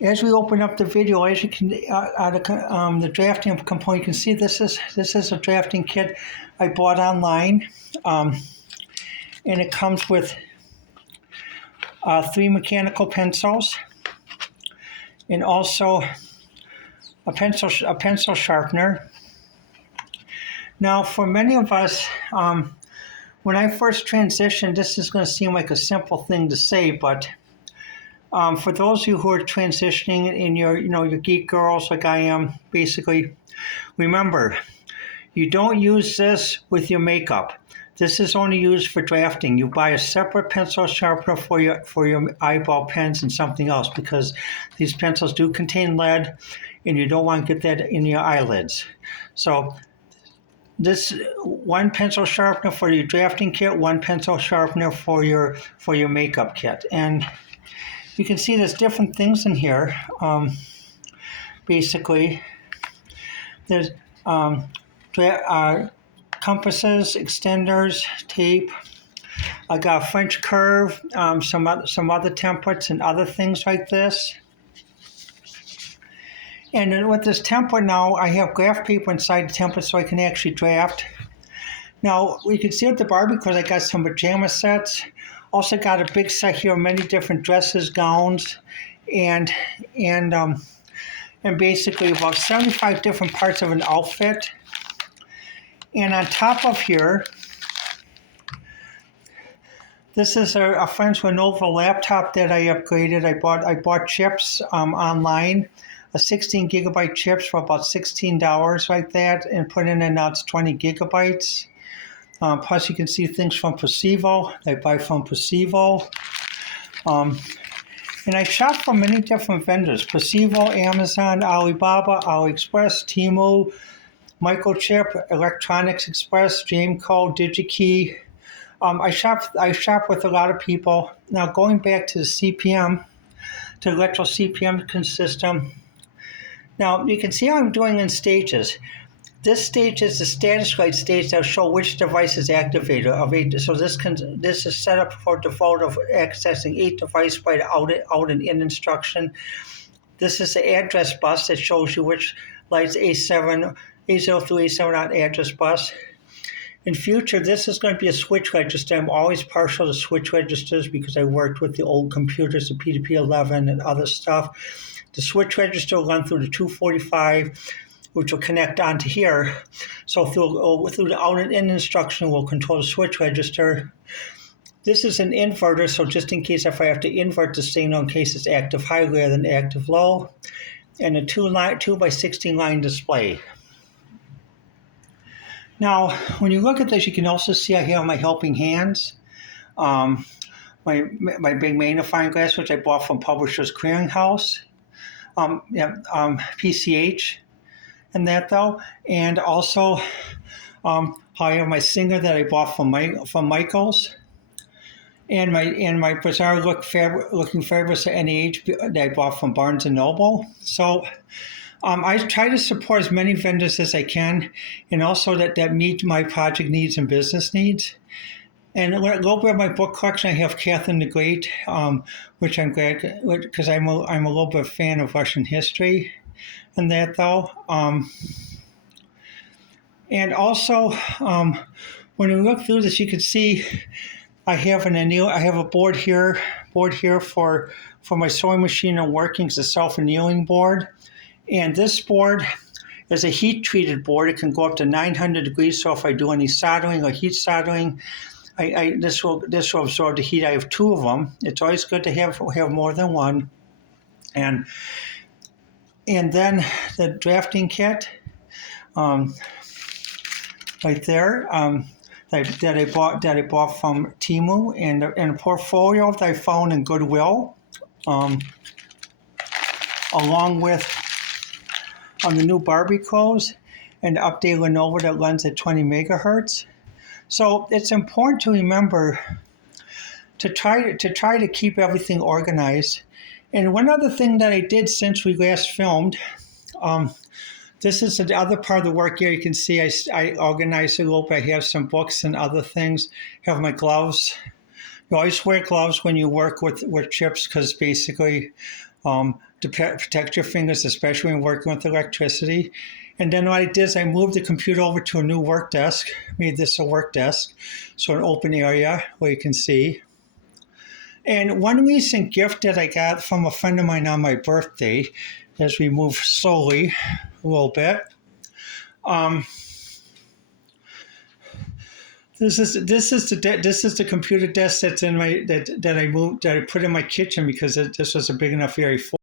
As we open up the video, as you can, the drafting component, you can see this is a drafting kit I bought online, and it comes with 3 mechanical pencils, and also a pencil sharpener. Now, for many of us, when I first transitioned, this is going to seem like a simple thing to say, but for those of you who are transitioning in your geek girls like I am, basically, remember, you don't use this with your makeup. This is only used for drafting. You buy a separate pencil sharpener for your eyeball pens and something else, because these pencils do contain lead, and you don't want to get that in your eyelids. So this one pencil sharpener for your drafting kit, one pencil sharpener for your makeup kit, and you can see there's different things in here. Basically, there's compasses, extenders, tape. I got a French curve, some other templates and other things like this. And with this template now, I have graph paper inside the template so I can actually draft. Now, you can see with the Barbie clothes, I got some pajama sets. Also got a big set here of many different dresses, gowns, and basically about 75 different parts of an outfit. And on top of here, this is a friend's Lenovo laptop that I upgraded. I bought chips online, a 16 gigabyte chips for about $16 like that, and put in, and now it's 20 gigabytes. Plus, you can see things from Percival. I buy from Percival. And I shop from many different vendors: Percival, Amazon, Alibaba, AliExpress, Temu, Microchip, Electronics Express, Jameco, DigiKey. I shop with a lot of people. Now, going back to the CPM, to the electro CPM system. Now, you can see how I'm doing in stages. This stage is the status light stage that will show which device is activated. So this is set up for default of accessing 8 devices by the out and in instruction. This is the address bus that shows you which lights A0 through A7 on address bus. In future, this is going to be a switch register. I'm always partial to switch registers because I worked with the old computers, the PDP-11 and other stuff. The switch register will run through the 245, which will connect onto here. So through the out and in instruction, we'll control the switch register. This is an inverter, so just in case if I have to invert the signal in case it's active high rather than active low. And a 2x16 line display. Now, when you look at this, you can also see I have my helping hands. My big magnifying glass, which I bought from Publishers Clearinghouse. PCH. And that though, and also I have my Singer that I bought from Michaels, and my Bizarre looking fabrics NEH that I bought from Barnes and Noble. So I try to support as many vendors as I can, and also that meet my project needs and business needs. And a little bit of my book collection, I have Catherine the Great, which I'm glad, because I'm a little bit of a fan of Russian history. And that though, and also when we look through this, you can see I have a board here for my sewing machine and working. It's a self-annealing board, and this board is a heat-treated board. It can go up to 900 degrees. So if I do any soldering or heat soldering, this will absorb the heat. I have 2 of them. It's always good to have more than one, and then the drafting kit, right there, that I bought from Temu, and a portfolio that I found in Goodwill, along with the new Barbie clothes and the updated Lenovo that runs at 20 megahertz. So it's important to remember to try to keep everything organized. And one other thing that I did since we last filmed, this is the other part of the work here. You can see I organized a little bit. I have some books and other things. I have my gloves. You always wear gloves when you work with chips because basically to protect your fingers, especially when working with electricity. And then what I did is I moved the computer over to a new work desk, made this a work desk, so an open area where you can see. And one recent gift that I got from a friend of mine on my birthday, as we move slowly a little bit, this is the computer desk that's in my that I put in my kitchen because this was a big enough area for